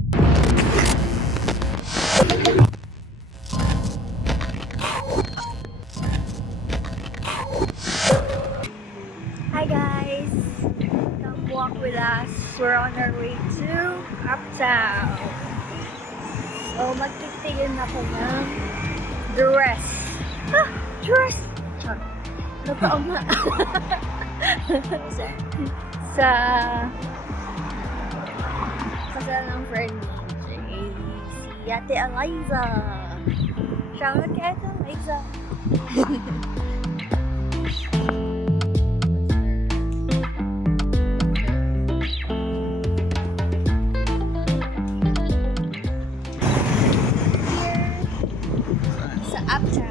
Hi guys! Come walk with us. We're on our way to Uptown. So magtitigil na ko ng dress. Ah! Dress! Totoo nga. sa kasal ng friend ni si Ate Eliza. Shoutout kay Ate Eliza. Sa Uptown.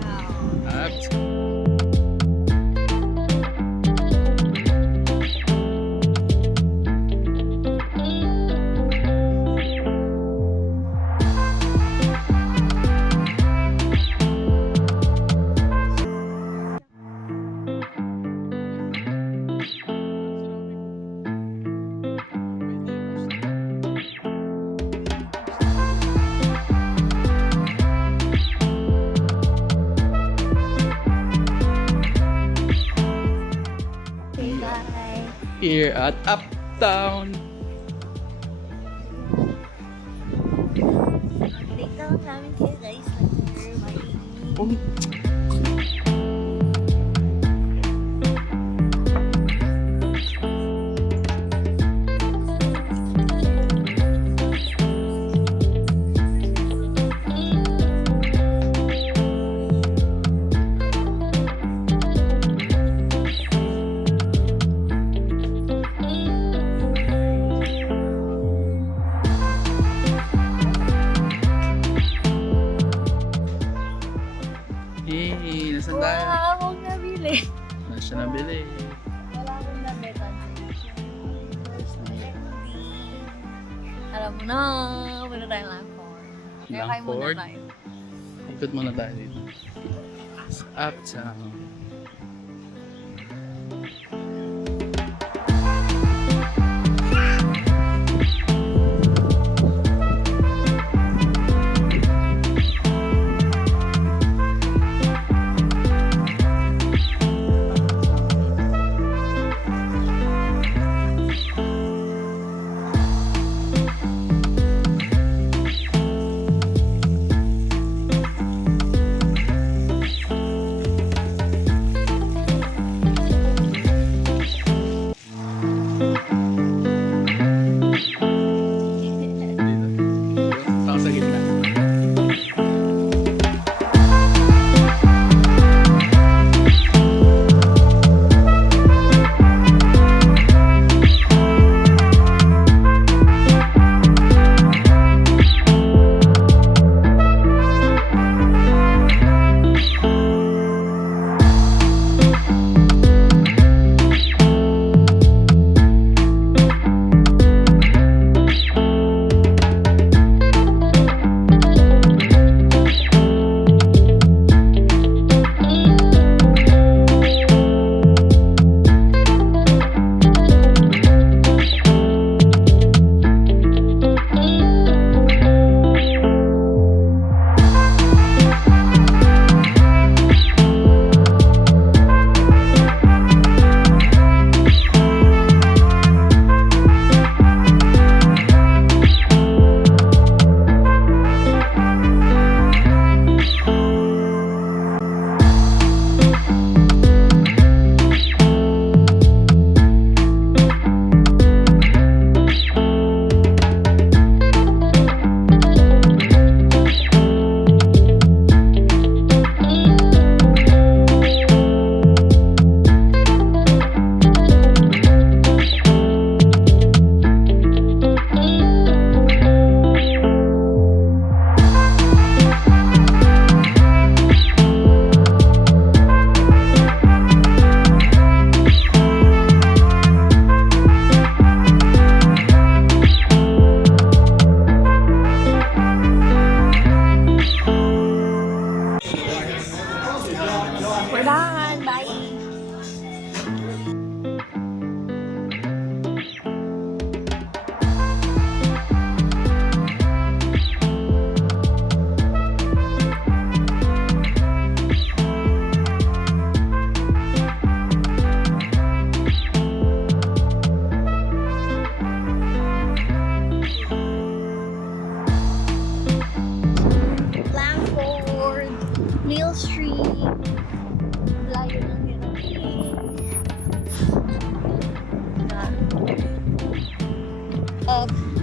Okay, bye. Here at Uptown. Update na lang namin kayo guys later. Bye. Hey, nasan tayo? Wala akong nabili. Nasa nabili. Wala akong nabitan. Alam mo na, wala tayong Langford. Kaya kayo muna Langford? tayo. Ikot muna tayo dito. Sa Uptown.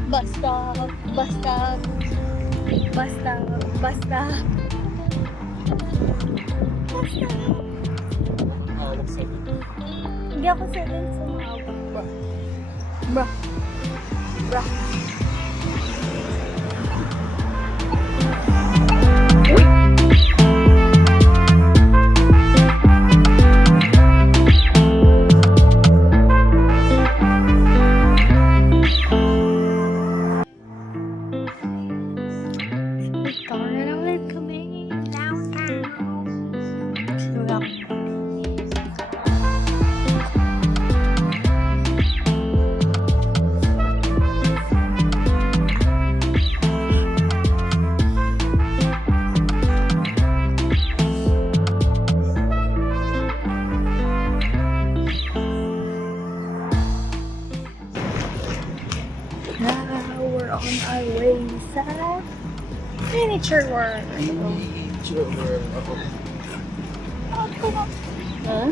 Basta, basta, basta, basta. Basta. Hawak sa Hindi ako sanay sa mahawak, bro. Bro. Bro. Carnival coming downtown. Wala ko. Now we're on our way sa miniature world. Huh?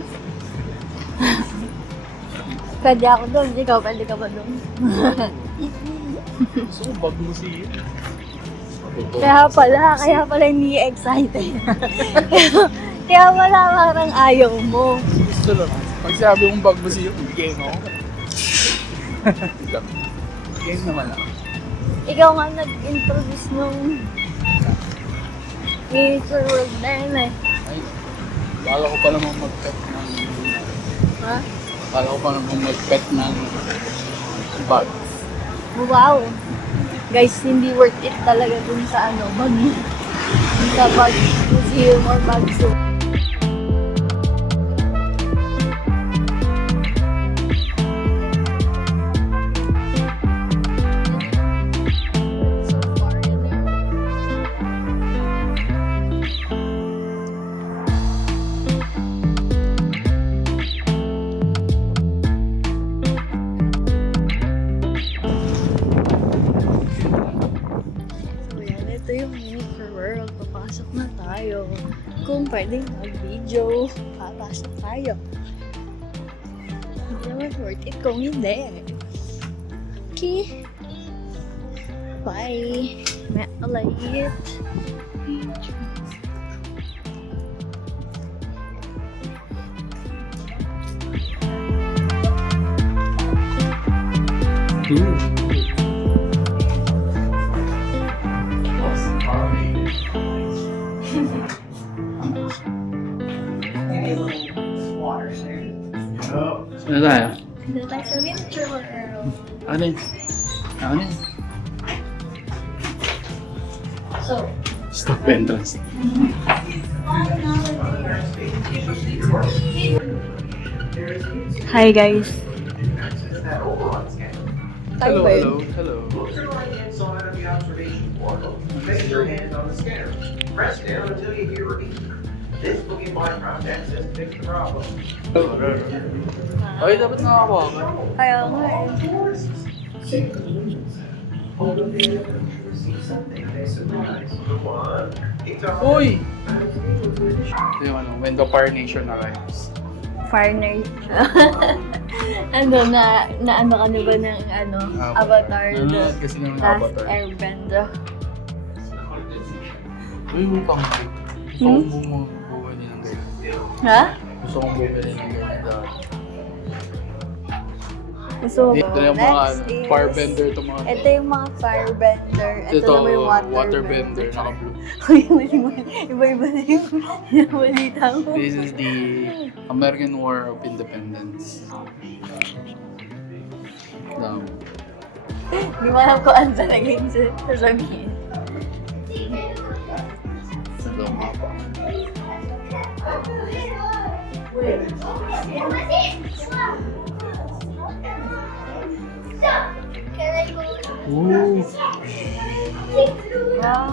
Pwede ako doon. Ikaw, pwede ka ba doon? So, bag mo siya. Kaya pala hindi excited. kaya pala parang ayaw mo. Gusto lang. Pag sabi mong bag mo siya, bigay mo ako. Game naman ako. Ikaw nga nag-introduce nung miniature world na yun eh. Ay, bala ko pa namang mag-pet ng... Ha? Bala ko pa namang mag-pet ng bag. Wow! Guys, hindi worth it talaga dun sa ano, bag. Sa bag museum or bag zoo. Ito yung miniature world. Papasok na tayo. Kung pwedeng mag-video, papasok tayo. Hindi naman worth it kung hindi. Okay. Bye. Maliit. Ano tayo? Dito tayo sa miniature world. Ano yun? Ano yun? So, Stop entrance. hi guys. Tayo Hello, ba yun? hello, hello. Move your right hand side of the observation portal. Place your hand on the scanner. Press down until you hear a beep. This booking by process says fix the problem. Ay, dapat nakakuha ka. Kaya nga eh. Hold up the other to receive something they surprise. The one. It's a Uy! Ito yung ano, when the Fire Nation arrives. Fire nerd. ano, na ano ka na ba ng ano, Avatar, Nanonood kasi ng Last Avatar. Airbender. Uy, may pang-break. Gusto kong bumili ng ganyan. Ha? Gusto kong bumili ng ganyan dahil. So, Ito yung mga next is... firebender to mga... Ito yung mga firebender. Ito naman yung waterbender, naka-blue. Iba-iba na yung nabalita mo. This is the American War of Independence. Hindi mo alam kung ano talaga yung sasabihin. Sa mapa. Ooh. Wow.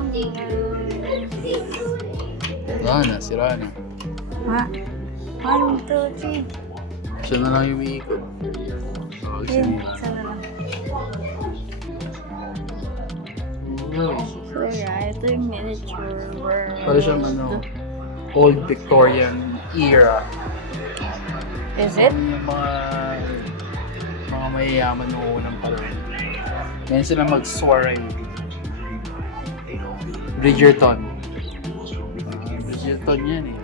Rana, si Rana. Ha? 1, 2, 3. Siya na lang yung umiikot. Oh, si Yun, Rana. isa na lang. Ooh. So yeah, ito yung miniature world. Para siyang ano, old Victorian era. Is it? Yung mga mayayaman noong unang panahon. Ganyan sila mag-soaring. Bridgerton. Bridgerton yan eh.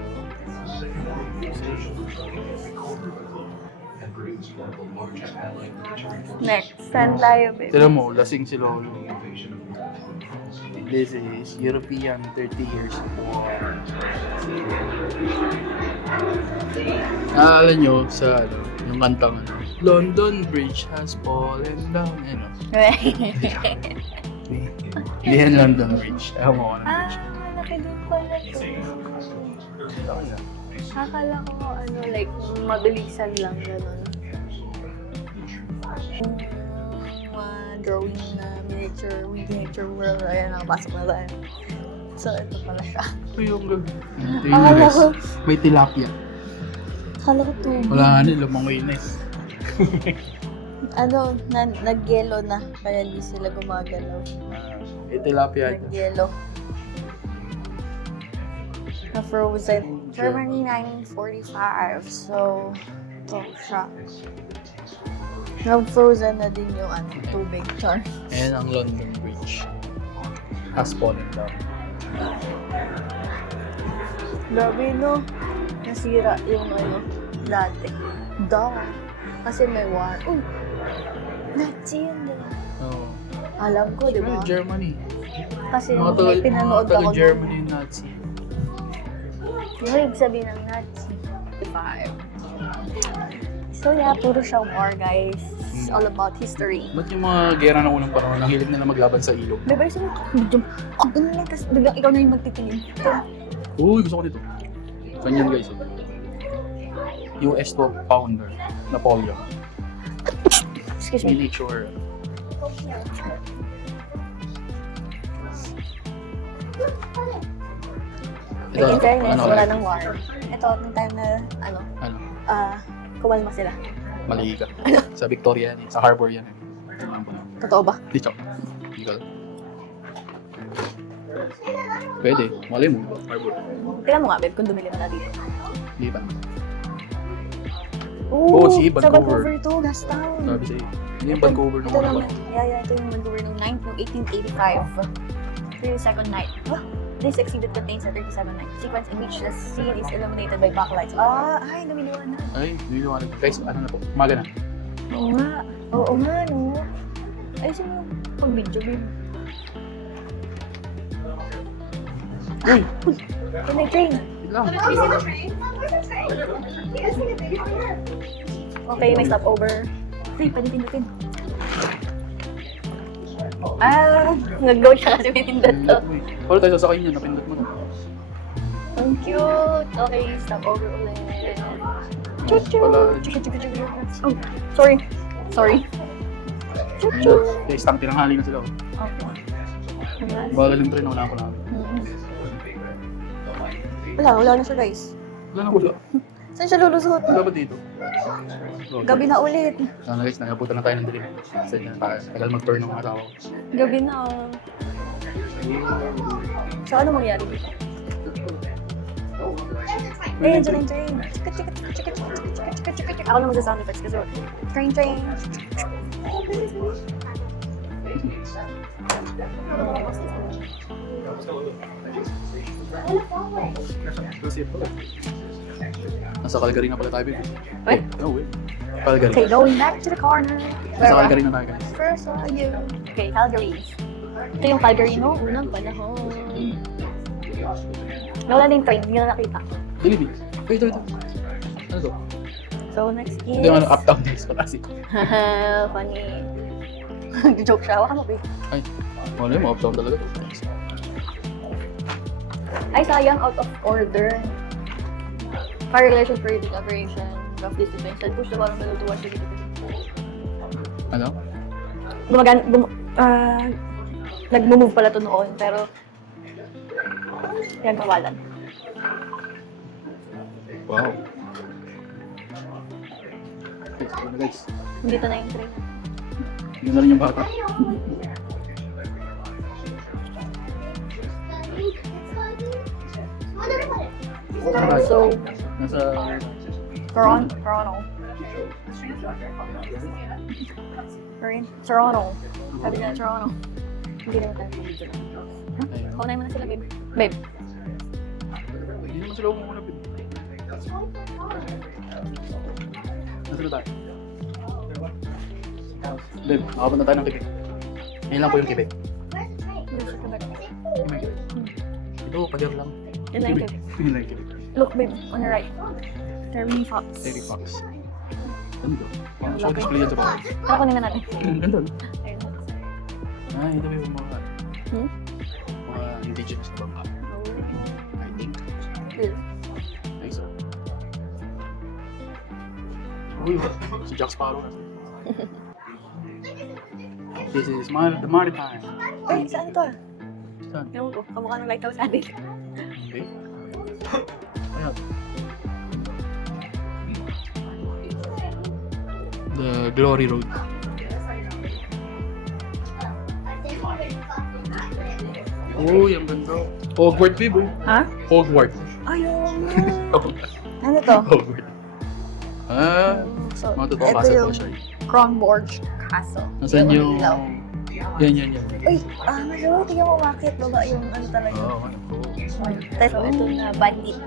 Next, saan tayo, babe? Tira mo, lasing si Lolo. This is European 30 years war. Naalala nyo sa yung kantang London Bridge has fallen down. Ano? Hindi yan London Bridge. Ayaw mo ko ng bridge. Nakidun pala to. Akala ko like, mabilisan lang, gano'n. Drawing na miniature world. Ayan, nakapasok na tayo. So, ito pala siya. Ito yung Akala ko, may tilapia. akala ko tubig. Wala nga lumangoy na eh. Nag-yellow na. Kaya hindi sila gumagalaw. May tilapia. Nag-yellow. Na-frozen. Germany 1945. So, ito siya. Nag-frozen na din yung tubig. Char. Ayan ang London Bridge. Has fallen down. Grabe, no? Nasira yung dati. Kasi may war. Uy! Nazi yun, diba? Oo. Alam ko, diba? Germany. Kasi Mga may pinanood ako. Germany yung Nazi. Ano ibig sabihin ng Nazi? 5. So yeah, puro siyang war, guys. It's all about history. Ba't yung mga gera ng unang panahon, ang hilig nila maglaban sa ilog? Diba yung sabi, ganun lang, tapos biglang ikaw na yung magtitingin. Uy, gusto ko nito. Ganyan guys. US 12 pounder. Napoleon. Excuse me. Miniature. In fairness, ano wala ulit? nang war. Ito, nung time na, Ano? kumalma sila. Mali ka. Sa Victoria yan eh. Sa Harbor yan eh. Totoo ba? Di chok. Legal. Pwede. Malay mo. Harbor. Tingnan mo nga, babe, kung dumili na dito. Hindi pa. Oo, si sa Vancouver. Vancouver to, last town. Sabi sa'yo. Hindi yung Vancouver Ito nung naman. ano. Yeah, ito yung Vancouver nung 1885. Ito yung second night. This exhibit contains a 37-night sequence in which the scene is illuminated by backlights. Ay, lumiliwanag. Ay, niliwanag. Guys, ano na po? Umaga na. Oo nga. Oo nga, no? Ayusin mo pag-video, babe. Uy! Can I train? Wait lang. Okay, may stopover. Hey, pindutin. Nag-go siya kasi pinindot to. Wala tayo sasakay niya. Napindot mo na. Ang cute. Okay, stopover ulit. Wala. Oh, sorry. Guys, tang tinanghali na sila. Okay. Bagal yung train. Wala ko na. Wala na siya, guys. Wala. Saan siya lulusot? Wala ba dito? Gabi na ulit. Sana guys, nakapunta na tayo ng dilim. Kasi tagal mag-turn ng asawa ko. Gabi na. So, ano mangyari dito? Eh, dyan yung train. Chika. Ako na magsa-sound effects kasi train. Kasi po. Nasa Calgary na pala tayo, baby. Wait. No, wait. Calgary. Okay, going back to the corner. Nasa Calgary na tayo, guys. First saw you. Okay, Calgary. Ito yung Calgary no? Unang panahon. Wala na yung train, hindi na nakita. Dili. Wait. Ano to? So, next is... Ito yung uptown days pala kasi. Haha, funny. Joke siya. Hawakan mo, babe. Ay, wala yung uptown talaga to. Ay, sayang, out of order. Fire relations for the operation of this invention. Push the bottom below to watch the video. Ano? Nag-move pala to noon, pero yan kawalan. Wow. Guys, Dito na yung train. yun na rin yung bata. So, Nasa... Toronto. We're in Toronto. Sabi na Toronto. Hindi naman tayo dito. Ayun. Kaunay mo na sila, babe. Babe. Hindi naman sila umuna, babe. Nasaan tayo? Babe, makapunta tayo ng Quebec. Ngayon lang po yung Quebec. Quebec. Ito, pader lang. Yun lang yung Quebec. Yun lang yung Quebec. Look, babe, on the right. Terry Fox. Terry Fox. Ganda. Parang show display yan sa bawah. Tara, kunin na natin. Ganda. Ayun. Ah, ito yung mga Hmm? mga indigenous na bangka. I think. Nice. Uy, si Jack Sparrow na. This is the Maritime. Ay, saan to? Saan? Ewan ko, kamukha ng lighthouse natin. Okay. Ayan. The Glory Road. Oh, yung ganda. Hogwarts, babe. Ha? Hogwarts. Ayun. Ano to? Hogwarts. Ah, So, mga totoo ito castle yung po siya. Kronborg Castle. Nasaan yung... ilaw. Yan. Uy, masarap. Tingnan mo bakit baba yung ano talaga. Oo, ano po. Tapos ito na bandit.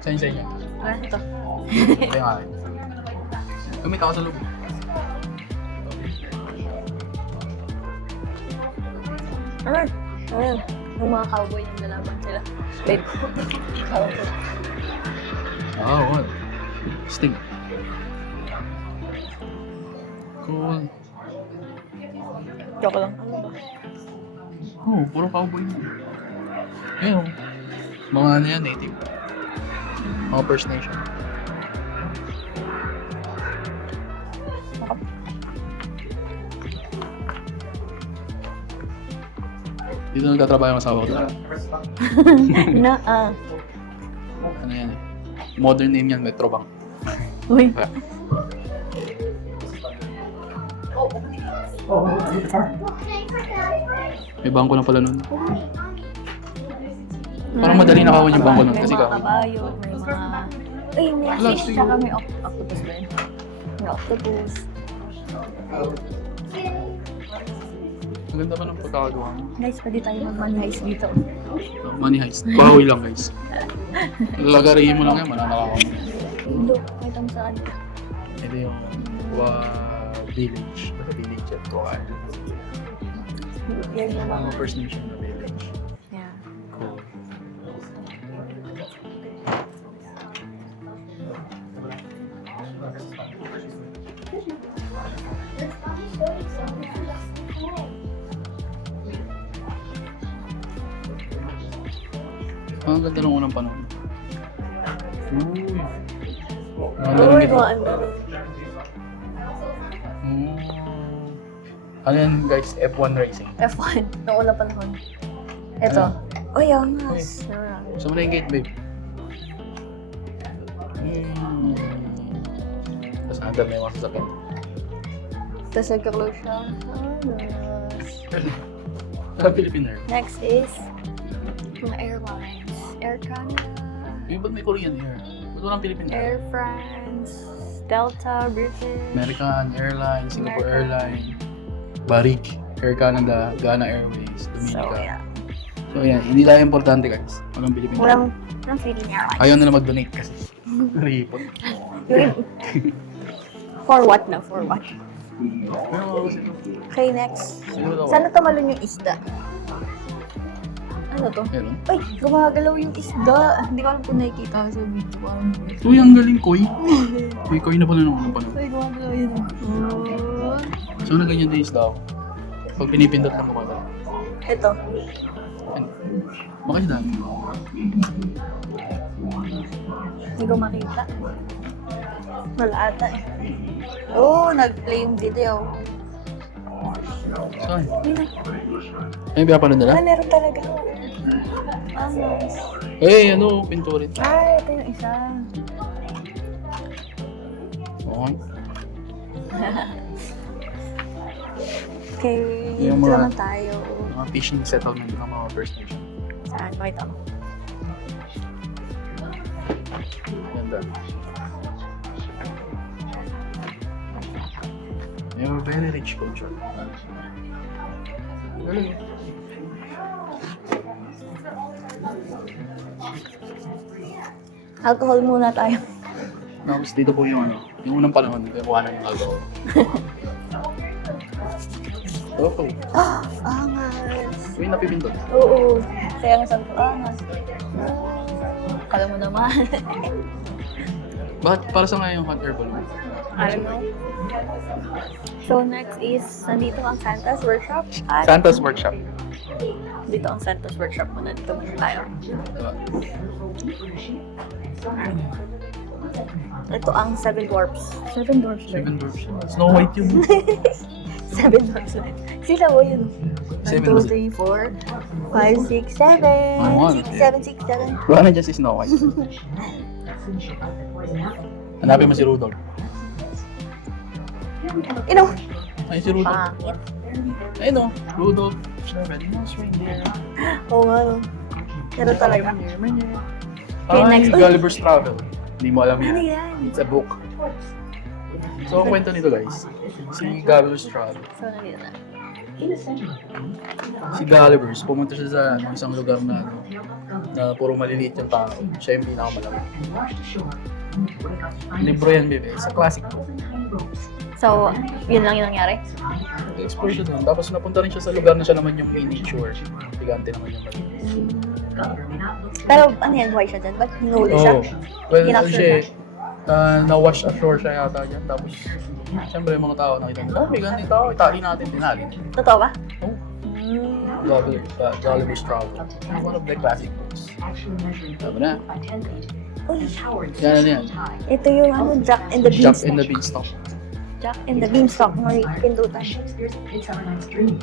Saan sa inyo? Ano ito? Ito yung akin. Ay, may tao sa loob. Ayun. Yung mga cowboy yung lalaban sila. Babe. Cowboy. Ah, what? Sting. Cool. Joke lang. Ano ba? Oh, puro cowboy na. Ayun. Mga ano yan, native. Mga First Nation. Dito nagtatrabaho yung asawa ko. Na, Ano yan eh. Modern name yan, Metrobank. Uy. May bangko na pala nun. Parang madali nakawan yung bangko nun kasi May mga kahoy. kabayo, may mga... Ay, may Wala, fish, sige. tsaka may octopus ba yun? May octopus. Ang ganda pa ng pagkakagawa mo. Guys, pwede tayo mag-money heist dito. Money heist. Bawi lang guys. Lagarihin mo lang yan, mananakaw mo. Look, may tamsaan. Ito yung village. Basta village at Tuan. Yan yung mga... Mga First Nation na village. Yeah. Cool. Ang ganda ng unang panahon. Uy. Ang ganda Uy, nito. mga ano. Ano yan guys? F1 racing. F1, noong unang panahon. Ito. Uy, ang mas. Gusto mo na yung gate, babe? Tapos andam na yung mga sasakyan. Tapos nagka-close siya. Sa Philippine Air. Next is mga airlines. Air Canada, Ba't may Korean Air? Ba't walang Philippine Air? Air France, Delta, British. American Airlines, Singapore American. Airlines, Varig, Air Canada, Ghana Airways, So, Dominica. yeah. So yan, hindi lang importante guys. Walang Philippine Air. Walang Philippine Airlines. Ayaw na mag-donate kasi. Repot. For what na? For what? Pero sino? Okay, next. Sino daw? Sana tumalon yung isda? Ano to? Meron? Ay, gumagalaw yung isda. Hindi ko alam kung nakikita sa video. Parang... Uy, ang galing, Koy. Koy na pala nung unang panahon. Ay, gumagalaw yun. So na ganyan din isda ako. Pag pinipindot lang ko ba? Ito. Bakit dami? Hindi ko makita. Wala ata eh. Oo, nag-play yung video. Saan? Hindi. Ay, biya pa nila? Meron talaga. Nice. Eh, ano, pinturin. Ay, ito yung isa. Okay. Okay, Yung ito mga- naman tayo. Mga fishing settlement ng mga First Nation. Saan? Pakita mo. Ganda. Yung very rich culture. Galing. Alcohol muna tayo. Tapos dito po yung yung unang panahon, kuha na ng alcohol. Oo. Angas. May napipindot. Oo. Kaya nga sabi ko, angas. Kala mo naman. Bakit para sa nga yung hot air balloon? I don't know. So next is, nandito ang Santa's Workshop. At Santa's Workshop. dito ang Santa's Workshop muna. Dito muna tayo. Diba? Ito ang Seven Dwarfs. Seven Dwarfs ba? Seven Dwarfs. Snow White yun. Seven Dwarfs ulit. Sila mo yun. 1, Seven 2, was 3, 4, 5, 6, 7. One, 6, 7, 6, 7. Baka nandiyan si Snow White. Hanapin mo si Rudolph. Ino! Ay, si Rudolph. Pangit. Ayun o. Rudolph. Red-nosed reindeer. Oo nga no. Pero talaga. Okay, Ay, next. Uy! Gulliver's Travel. Hindi mo alam yan. Ano yan? It's a book. So, ang kwento nito guys, si Gulliver's Travel. So, nandito na. Si Gulliver's, pumunta siya sa isang lugar na na puro maliliit yung tao. Siya yung pinakamalaki. Libro yan, bebe. Sa classic book. So, yun lang yung nangyari? Explore siya doon. Tapos napunta rin siya sa lugar na siya naman yung miniature. Gigante naman yung maliit. Pero ano yan, buhay siya dyan? Ba't hinuli siya? Oh. Well, ano Kinapture siya, na-wash ashore siya yata dyan. Tapos, siyempre yung mga tao nakita nila, oh, may ganito tao, itali natin, tinali. Totoo ba? Oh, Gulliver's Travel. One of the classic books. Sabi na, Uy, yan ano yan. ito yung ano, Jack and the Jack Beanstalk. and the Beanstalk. Jack and the Beanstalk. May pindutan.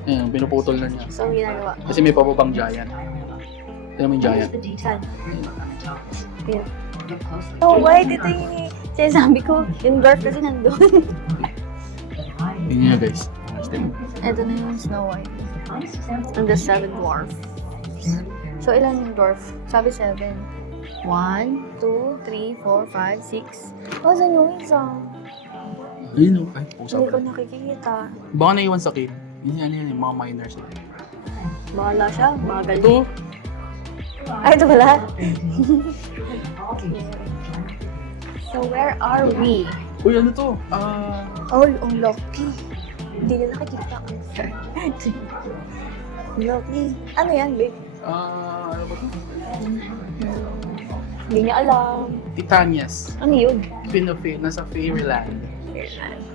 Yan, pinuputol na niya. So, ginagawa. Kasi may pababang giant. Tignan mo yung giant. Saan? Yun. Oh, wait. Ito yung sinasabi ko. Yung dwarf kasi nandun. Yun niya guys. Ito na yung Snow White. And the Seven Dwarf. So, ilan yung dwarf? Sabi 7. 1, 2, 3, 4, 5, 6. Oh, saan yung isa? Ayun o. Ay, pusa Hindi ko pala. nakikita. Baka naiwan sa kid. Yun yan, yung mga miners. Bahala siya. Bagal. Ito, Ay, ito pala. So, where are we? uy ano to? Oh, ang Loki. Hindi niya nakikita. Loki. Ano yan, babe? Ano ba to? Hindi niya alam. Titanias. Ano yun? Queen of Fae, nasa Fairyland.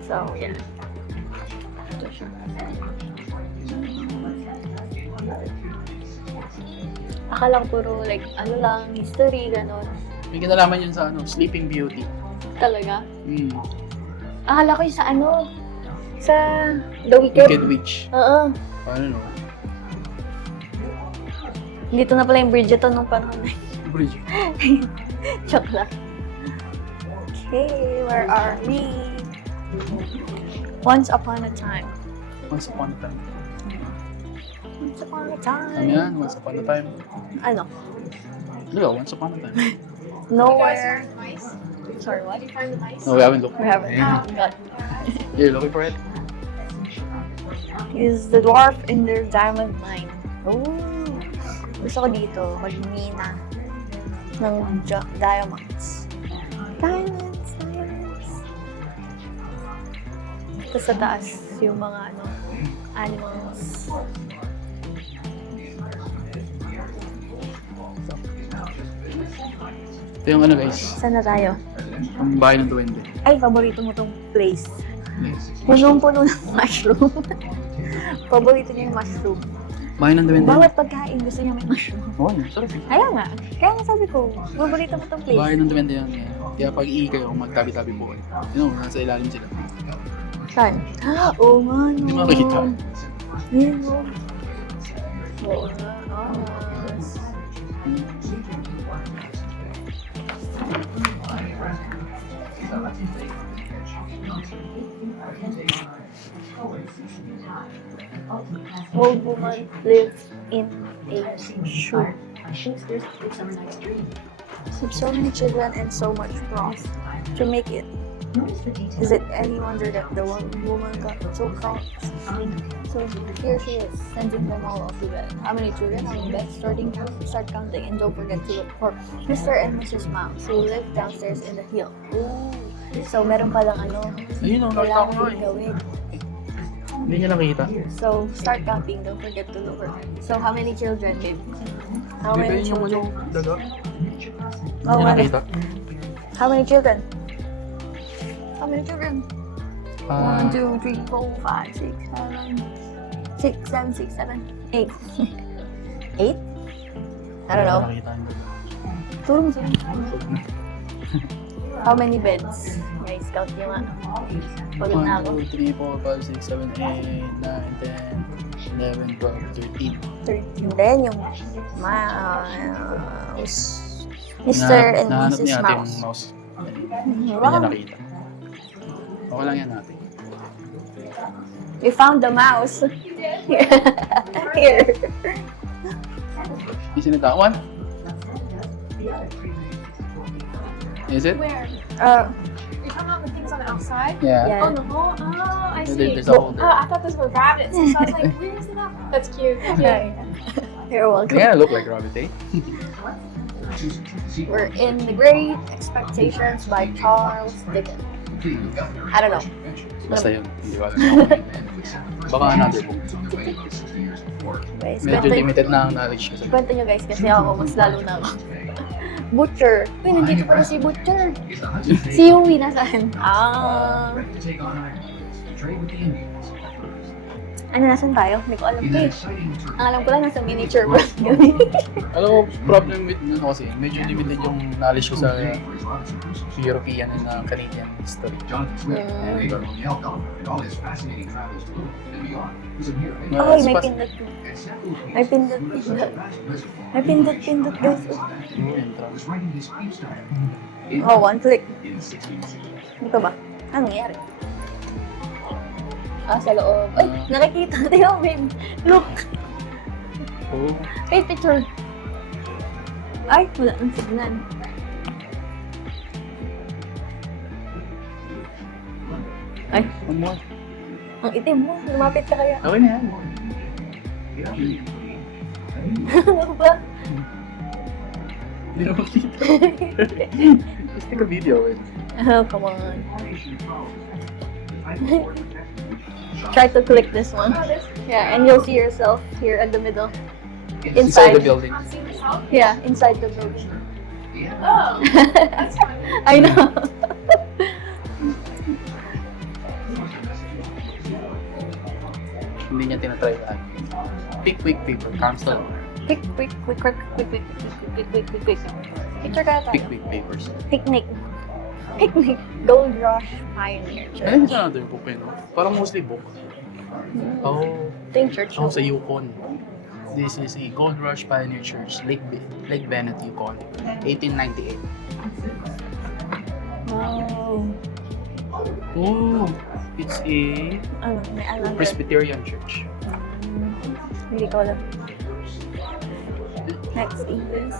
So, yeah. Ito siya. Akala ko puro like, ano lang, history, gano'n. May kinalaman yun sa Sleeping Beauty. Talaga? Akala ko yung sa sa The Wicked. Wicked Witch. Oo. Ano no? Dito na pala yung Bridgerton nung panahon na yun. Bridge. Joke lang. Okay, where are we? Once upon a time. Once upon a time. Once upon a Ano time. yan? Once upon a time. Ano? Diba? Once upon a time. Nowhere. Sorry, what? No, we haven't looked. We haven't. Yeah. God. You're looking for it? Is the dwarf in their diamond mine. Oh. Gusto ko dito, magmina ng diamonds. Diamonds. Tapos sa taas, yung mga animals. Ito yung guys. Saan na tayo? Ang bahay ng duwende. Ay, paborito mo tong place. Yes. Punong-puno ng mushroom. Paborito niya yung mushroom. Bahay ng duwende. Bawat pagkain gusto niya may mushroom. Oo, sarap eh. Kaya nga. Kaya nga sabi ko, paborito mo tong place. Bahay ng duwende yan. Kaya pag ihi kayo, magtabi-tabi po kayo. You know, nasa ilalim sila. Saan? Oo nga, no. Hindi makikita. Yun, no. Oo nga. Old woman lives in a shoe. Shakespeare's Midsummer Night's Dream. With so many children and so much broth to make it. Notice the details. Is it any wonder that the one woman got so cross? So here she is, sending them all off to bed. How many children? How many beds? Start counting, and don't forget to look for Mr. and Mrs. Mouse who live downstairs in the hill. Ooh. So meron palang ano, Ayun, nakita ko nga kailangan eh. gawin. Hindi niya nakita. So start counting, don't forget to look for. So how many children, babe? How Hindi many ba yun yung children? daga? Oh, Hindi niya ano? nakita. How many children? How many children? Ah, 1, 2, 3, 4, 5, 6, 7, 6, 7, 8. 8? I don't know. Nakita yung daga. Turun sila. How many beds? May scout yung ano. Pagod na ako. 1, 2, 3, 4, 5, 6, 7, 8, 9, 10, 11, 12, 13. 13. Then yung mouse. Mr. and Nahanap Mrs. niya ate yung Mouse. mouse. Hindi niya Wow. nakita. Okay lang yan natin. We found the mouse. Here. Is it that one? Is it? Where? Uh, You're talking about the things on the outside? Yeah. Yeah. On the hole? Oh, I see. There's a hole Oh, there. I thought those were rabbits. So I was like, where is it at? That's cute. yeah. You're welcome. Yeah, look like rabbit, eh? We're in The Great Expectations by Charles Dickens. I don't know. Basta yun. Hindi ko alam. Baka another book. Guys, Medyo limited na ang knowledge ko sa kwento nyo guys kasi ako mas lalo na ako. Butcher. Uy, nandito pala si Butcher. Si Yui nasaan? Ah. Ano, nasan tayo? Hindi ko alam ko eh. Ang alam ko lang nasa miniature world kami. Alam mo, problem with nun kasi, medyo limited yung knowledge ko sa European and Canadian history. Ay, may pindot ko. May pindot. May pindot guys. Oh, one click. Dito ba? Anong nangyari? Ah, sa loob. Ay, nakikita. Tingnan mo, babe. Look. Oh, Paint picture. Ay, wala ang signal. Ay, one more. ang itim mo. Lumapit ka kaya. Okay na yan. Ano ba? Hindi na makita. Let's take a video. Oh, come on. Try to click this one. Yeah, and you'll see yourself here at the middle. Inside the building. Yeah, inside the building. Oh, that's fun. I know. Hindi niya tinatry na. Pick paper. Cancel. Quick. Picture kaya tayo. Pick papers. Picnic. Gold Rush Pioneer Ano Church. yung another book eh, no? Parang mostly book. Oh, Ito yung church. sa Yukon. This is a Gold Rush Pioneer Church, Lake Bennett, Yukon, 1898. Wow. Oh, it's a Ano, may alam. Presbyterian church. Hindi ko alam. Next is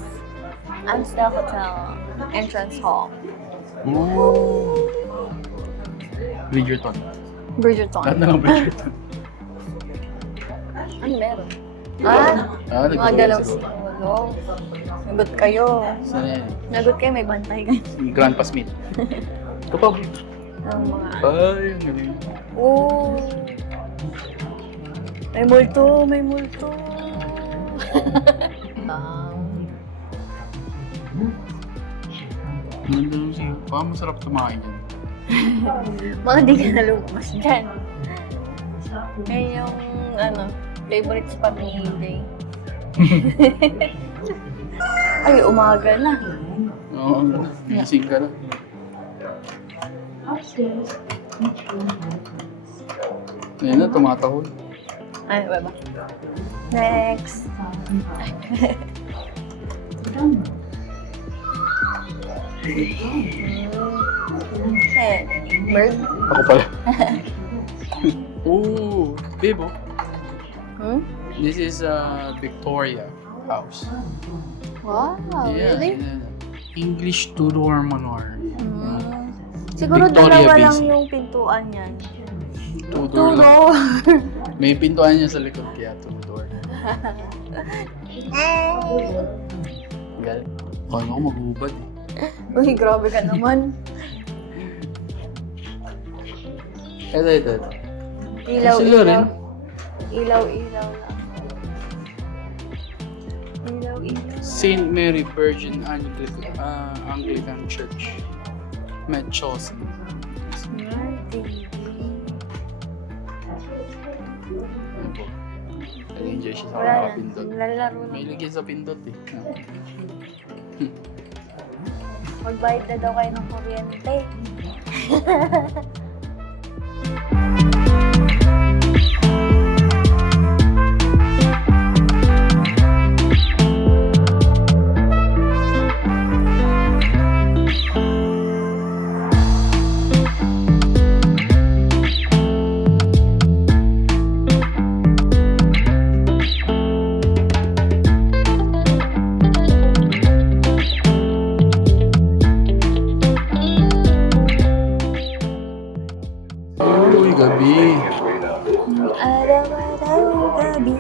Amstel Hotel Entrance Hall. Oh. Bridgerton. Bridgerton. Lahat na lang Bridgerton. Ano meron? Ah, mga nagkaroon dalaw. siguro. Ano? Nagot kayo. Sana yan? Nagot kayo, may bantay kayo. Si Grandpa Smith. Ito pa. Ang mga... Ay, ang galing. Oh! May multo! Nandun si... Baka masarap tumain yan. Mga di ka na lumabas dyan. Yan yung, ano, favorite spot ni Jay. Ay, umaga na. Oo, gising ka na. Ayan na, tumatahol. Ano ba ba? Next. Ayan. Bird. Ako pala. Ooh, babe, oh. Hmm? This is Victoria House. Wow, Yeah, really? yeah. English Tudor Manor. Siguro Victoria dalawa lang Basic. yung pintuan yan. Tudor. Tudor. May pintuan niya sa likod kaya Tudor. Galing. Kaya ako maghubad eh. Uy, grabe ka naman. Ito. Ilaw, Sila ilaw. rin. Ilaw, ilaw lang. Ilaw, ilaw. St. Mary Virgin Anglican Church. Medchosen. Ano po? Nag-enjoy siya sa Wala na. kakapindot. Lalaro na. May ligyan sa pindot eh. Magbayad na daw kayo ng kuryente. Uy, gabi. Araw-araw, gabi.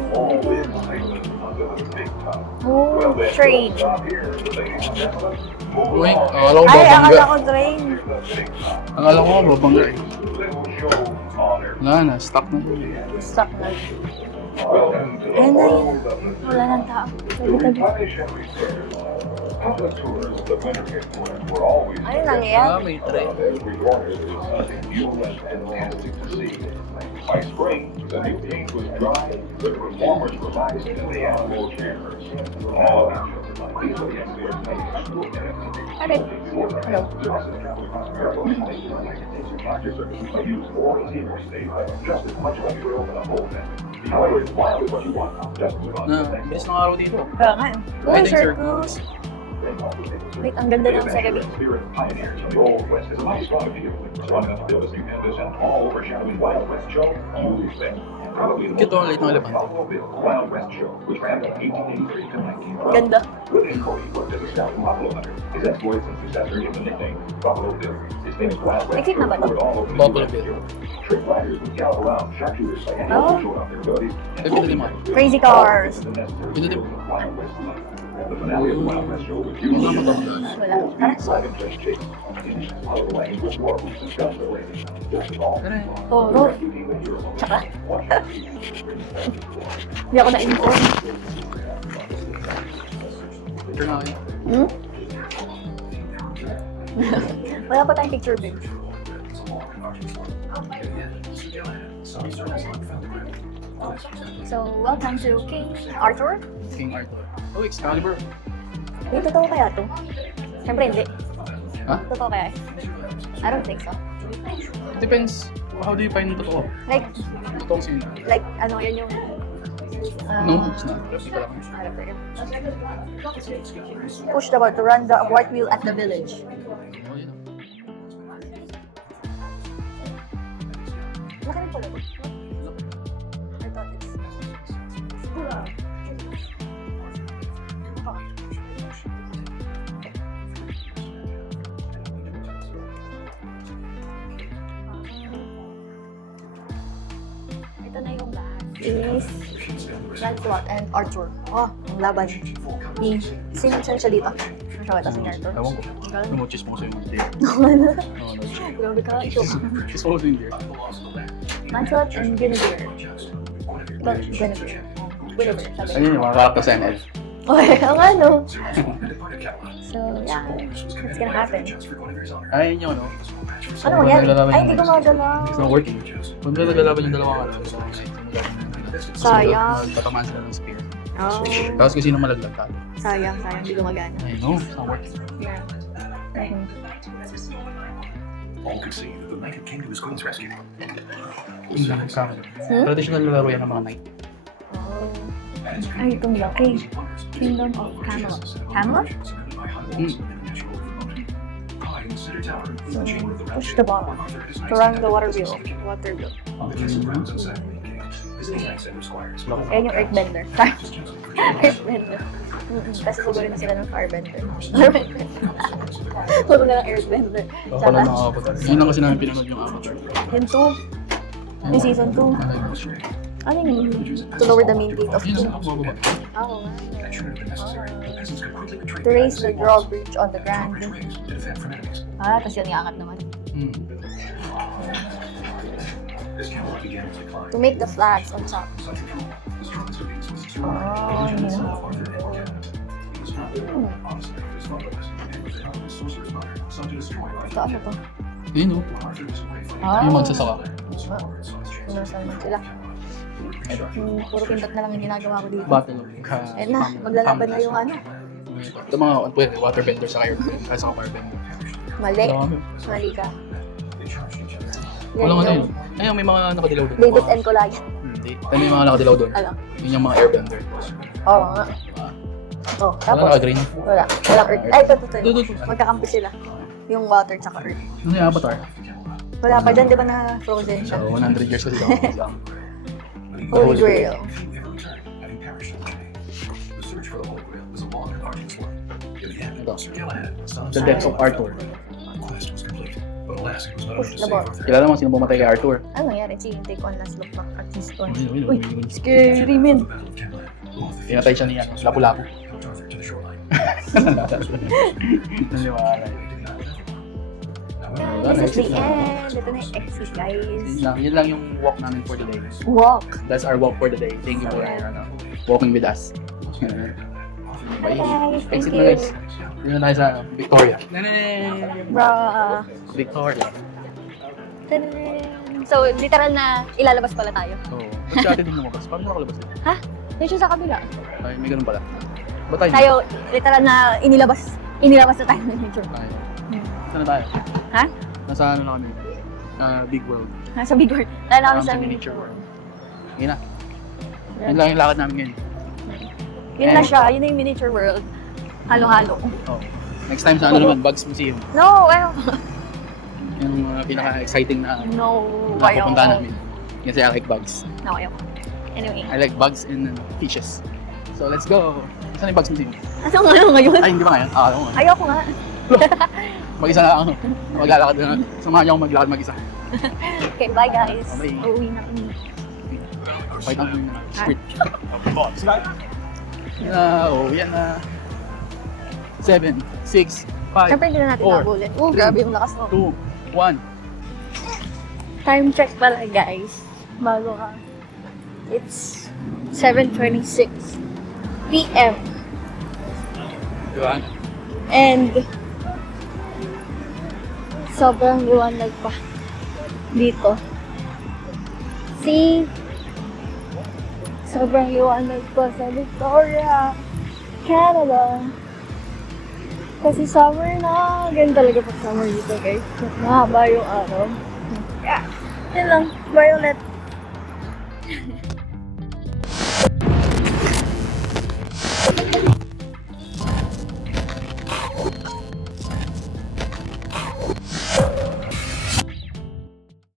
Oh, train. Uy, akala ko Ay, babangga. akala ko train. Akala ko babangga eh. Wala na, stop na yun. Stuck na. Ayan na yun. Wala nang tao. Tabi-tabi. Ano lang yan? Ah, may train. By spring, the new paint was dry, the performers relaxed, and the animal chairs. All these are the exterior Okay. Hello. just as much of a thrill than a whole family. The order is wildly what you want. Just move on. Na, bilis ng araw dito. Kaya nga. I Oh, think, sir. shirt ko. Wait, ang ganda ng sa gabi. Spirit of pioneers of the Old West is a mighty strong appeal. Strong enough to build this new canvas and all overshadowing Wild West show you expect. Probably the Kito ang late ng elepante. Buffalo Bill Wild West show, which ran from 1883 to 1912. Ganda. William Cody worked as a scout buffalo hunter. His exploits and successor gave the nickname Buffalo Bill. His famous Wild West Exit na ba to? toured all over the Buffalo US and Bill. Europe. Trick riders would gallop around, sharpshooters like any Oh. other showed off their abilities. Ay, pinili mo. Crazy cars. Pinili mo. Wild West hunt. The finale of the Wild West show was Wala usually mo to. Wala. Tara. live and fresh chase. Follow the lane with war boots and guns blazing. Just as all. Tara. Toro. Tsaka. Hindi ako na-inform. Picture na kayo. Hmm? Wala pa tayong picture, babe. So, welcome to King Arthur. King Arthur. Oh, Excalibur. Yung totoo kaya to? Siyempre hindi. Ha? Totoo kaya? I don't think so. Depends. How do you find totoo? Like, Totoong sino? ano yan yung... No, it's not. Replica lang. Push the button to run the abort wheel at the village. Oh, yun. Laki rin pala to. I thought it's... Ito na yung last is Lancelot and Arthur. Oh, ang laban. Sino siya dito? Ano siya? Ito si Arthur. Ewan ko. Galing. No, chismoso yung mga Ano? No, no. Grabe ka, ito. Chismoso yung deer. Lancelot and Guinevere. Well, Guinevere. Guinevere, sabi. Ano yun yung mga karakter sa ML? Okay, ang ano. So, yeah. It's gonna happen. Ay, yun, no? Ano mo yan? Ay, hindi ko magalaw. It's not working. Kung may naglalaban yung dalawang ano, Sayang. Tatamaan sila ng spear. Oh, Tapos kung sino malaglag talo. sayang, hindi gumagana. Ay, no, it's not working. Yeah. Mhm. All could see that the Knight of Kingdom is Queen's rescue. Yung traditional laro yan ng mga knight. Oh. Ay, itong laki. Kingdom of Camelot. Camelot? So, push the bottom to run the water wheel. Water wheel. Ayan yung Earthbender. Earthbender. Kasi siguro na sila ng firebender. Puro na lang earthbender. Ako lang ng Avatar. Yun lang kasi namin pinanood yung Avatar. Yung 2. Yung season 2. Ano yung to lower the main gate of Yun 2? lang ako bababa. Oo nga. To raise the drawbridge on the ground. Tapos yun iangat naman. To make the flags on top. Ito ano to? Yun o. Yung magsasaka. Nasaan man sila? Puro pindot na lang yung ginagawa ko dito. Battle of Ayun na, maglalaban na yung ano. Ito mga waterbender sa firebender. Mali. Dami. Mali ka. Walang ano yun. Ayun, may mga nakadilaw doon. David and Goliath. Hindi. Ayun, may mga nakadilaw doon. Ano? Yun yung mga airbender. Oo nga. Oh, Wala tapos? naka-green. Wala. Walang earth. Ay, ito. Ito. Magkakampi sila. Yung water tsaka earth. Ano yung Avatar? Wala pa dyan, di ba na frozen siya? So, 100 years kasi daw. Holy Grail. Ito. The Death of Arthur. Push the ball. Kilala mo sino pumatay kay Arthur? Ano nangyari? Sige, take one last look back at his story. Uy, Uy, scary man. Pinatay siya niya. Lapu-lapu. Naniwala. This is the end. Ito na yung exit, guys. Yun lang yung walk namin for today. Walk. That's our walk for the day. Thank you for walking with us. Bye, guys. Thank Exit you. na guys. Yun na tayo sa Victoria. Bra. Victoria. So, literal na ilalabas pala tayo. Oo. Ba't si ate din lumabas? Paano nakalabas din? Ha? Medyo sa kabila. Ay, may ganun pala. Ba't tayo? Tayo, literal na inilabas na tayo ng nature. Tayo. Saan na tayo? Ha? Nasa ano na kami? Big World. Nasa Big World. Tayo na kami sa miniature world. Yun na. Yun lang yung lakad namin ngayon. Yun na siya. Yun na yung miniature world. Halo-halo. Oh. Next time sa ano naman, Bugs Museum. No, ayaw. Yung pinaka-exciting na No, ayaw. pupunta namin. Kasi I like bugs. No, ayaw. Anyway. I like bugs and fishes. So let's go. Saan yung Bugs Museum? Ano nga ngayon? Ay, hindi ba ngayon? Ako nga. Ayaw ko nga. Mag-isa na ako. Maglalakad na. Samahan niyo ako maglakad mag-isa. Okay, bye guys. Bye. Uuwi na kami. Fight ang street. Yan na. 7, 6, 5, Siyempre hindi na natin 4, nabullet. Grabe yung lakas mo. 2, 1. Time check pala guys. Bago ka. It's 7:26 p.m. Diba? And sobrang liwanag pa dito. See? Sobrang liwanag pa sa Victoria, Canada. Kasi summer na. Ganun talaga pag summer dito guys. Mahaba yung araw. Yeah. Yan lang. Bye ulit.